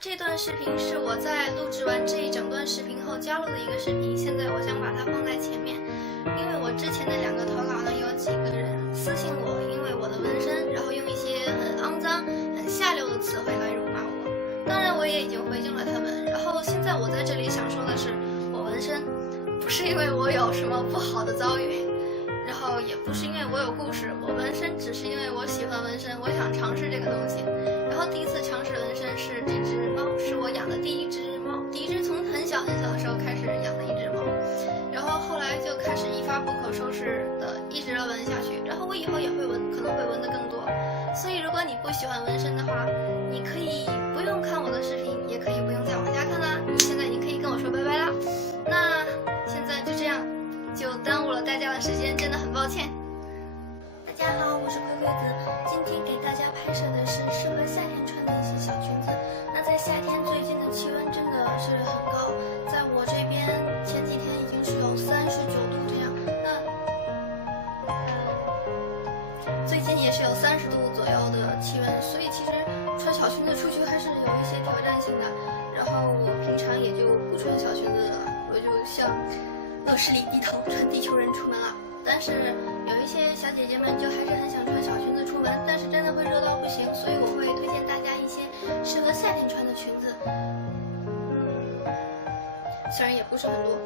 这段视频是我在录制完这一整段视频后加入的一个视频，现在我想把它放在前面，因为我之前的2个投稿呢，有几个人私信我，因为我的纹身，然后用一些很肮脏、很下流的词汇来辱骂我。当然，我也已经回敬了他们。然后现在我在这里想说的是，我纹身不是因为我有什么不好的遭遇，然后也不是因为我有故事，我纹身只是因为我喜欢纹身，我想尝试这个东西。然后第一次尝试纹身是这只猫，是我养的第一只猫，第一只从很小很小的时候开始养的一只猫，然后后来就开始一发不可收拾的一直纹下去，然后我以后也会纹，可能会纹得更多。所以如果你不喜欢纹身的话，你可以不用看我的视频，也可以不用再往下看啦。你现在已经可以跟我说拜拜啦。那现在就这样，就耽误了大家的时间，真的很抱歉。大家好，我是葵葵子，今天给大家拍摄的是适合夏天穿的一些小裙子。那在夏天最近的气温真的是很高，在我这边前几天已经是有39度这样，那最近也是有30度左右的气温，所以其实穿小裙子出去还是有一些挑战性的。然后我平常也就不穿小裙子了，我就像恶势力低头，穿地球人出门了。但是有一些小姐姐们就还是很想穿小裙子出门，但是真的会热到不行，所以我会推荐大家一些适合夏天穿的裙子。虽然也不是很多，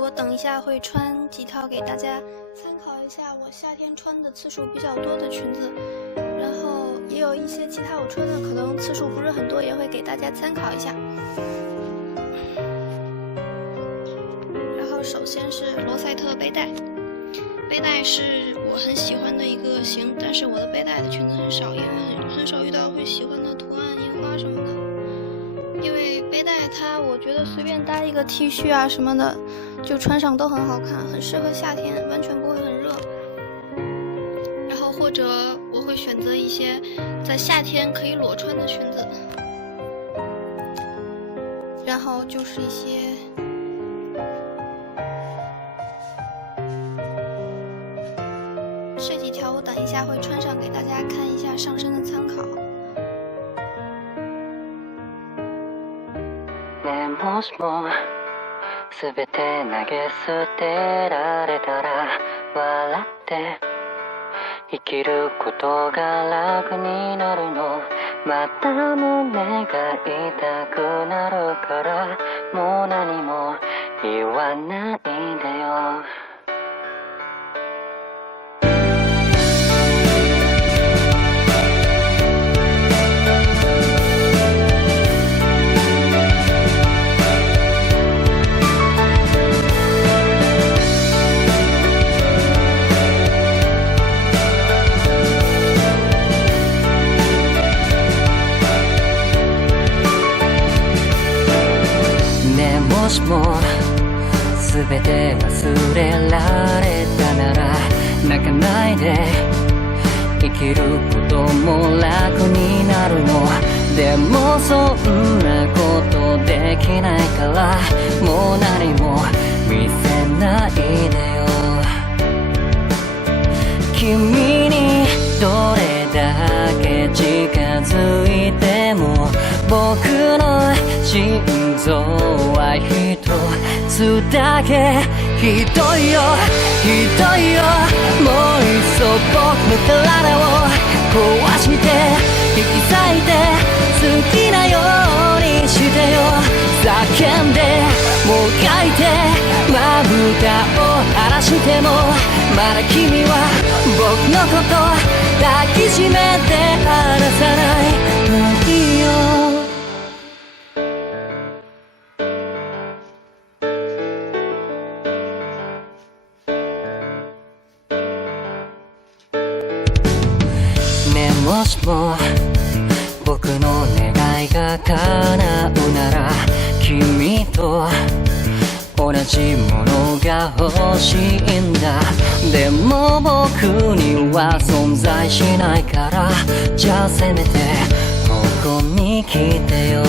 我等一下会穿几套给大家参考一下我夏天穿的次数比较多的裙子，然后也有一些其他我穿的可能次数不是很多，也会给大家参考一下。然后首先是罗赛特背带，背带是我很喜欢的一个型，但是我的背带的裙子很少，因为很少遇到会喜欢的图案、印花什么的。因为背带它，我觉得随便搭一个 T 恤啊什么的，就穿上都很好看，很适合夏天，完全不会很热。然后或者我会选择一些在夏天可以裸穿的裙子，然后就是一些这几条，我等一下会穿上给大家看一下上身的参考。もしも全て投げ捨てられたら笑って生きることが楽になるのまた胸が痛くなるからもう何も言わないでよもしも全て忘れられたなら泣かないで生きることも楽になるのでもそんなことできないからもう何も見せないでよ君にどれだけ近づいても僕の心臓は一つだけひどいよひどいよもういっそ僕の体を壊して引き裂いて好きなようにしてよ叫んでもがいてまぶたを晴らしてもまだ君は僕のこと抱きしめて離さないよもしも僕の願いが叶うなら君と同じものが欲しいんだでも僕には存在しないからじゃあせめてここに来てよ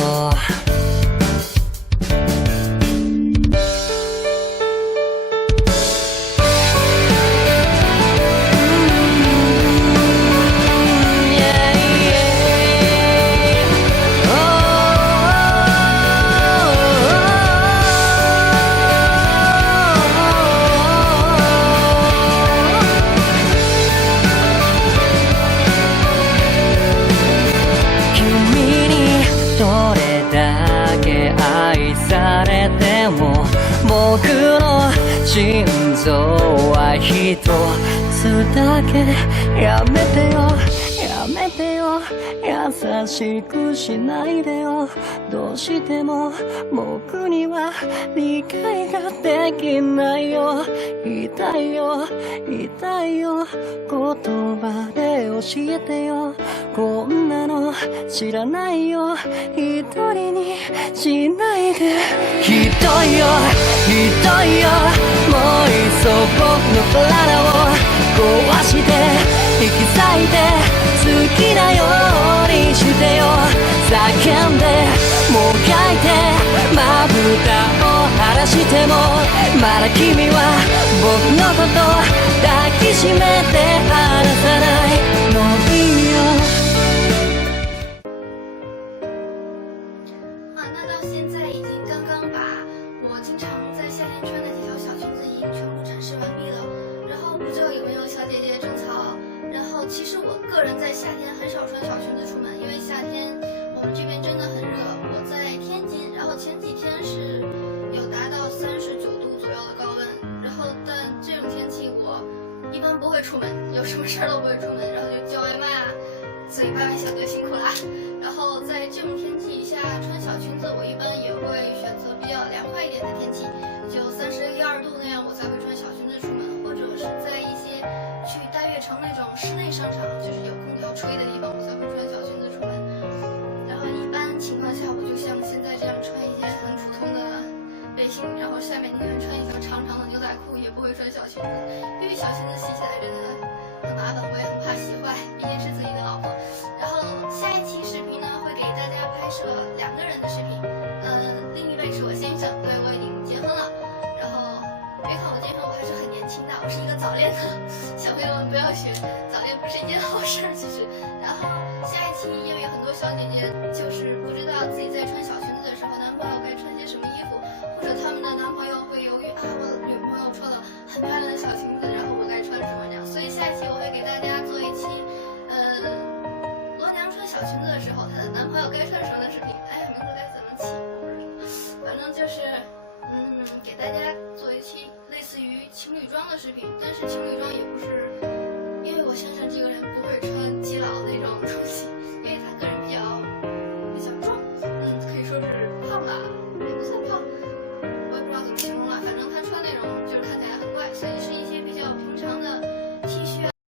どれだけ愛されても僕の心臓は一つだけやめてよやめてよ優しくしないでよどうしても僕には理解ができないよ痛いよ痛いよ言葉で教えてよこんなの知らないよ一人にしないでひどいよひどいよもういっそ僕の体を壊して引き裂いて好きなようにしてよ叫んでもがいてまぶたを晴らしてもまだ君は僕のこと抱きしめて離さないのいいよ那到现在已经刚刚把我经常在夏天穿的几条小裙子已经全部展示完毕了，然后不知道有没有小姐姐种草。然后其实我个人在夏天很少穿小裙子出门，因为夏天我们这边真的很热。我在天津，然后前几天是有达到39度左右的高温，然后但这种天气我一般不会出门，有什么事儿都不会出门，然后就叫外卖啊，所以外卖小哥辛苦啦。然后在这种天气下穿小裙子，我一般也会选择比较凉快一点的天气，就31、2度那样我才会穿小裙子出门，或者是在一些去大悦城那种室内商场，就是有空调吹的地方，我才会穿小裙子出门。然后一般情况下，我就像现在这样穿一件很普通的背心，然后下面宁愿穿一条长长的牛仔裤，也不会穿小裙子，因为小裙子洗起来真的很麻烦，我也很怕洗坏，毕竟是自己的老婆。然后下一期视频呢，会给大家拍摄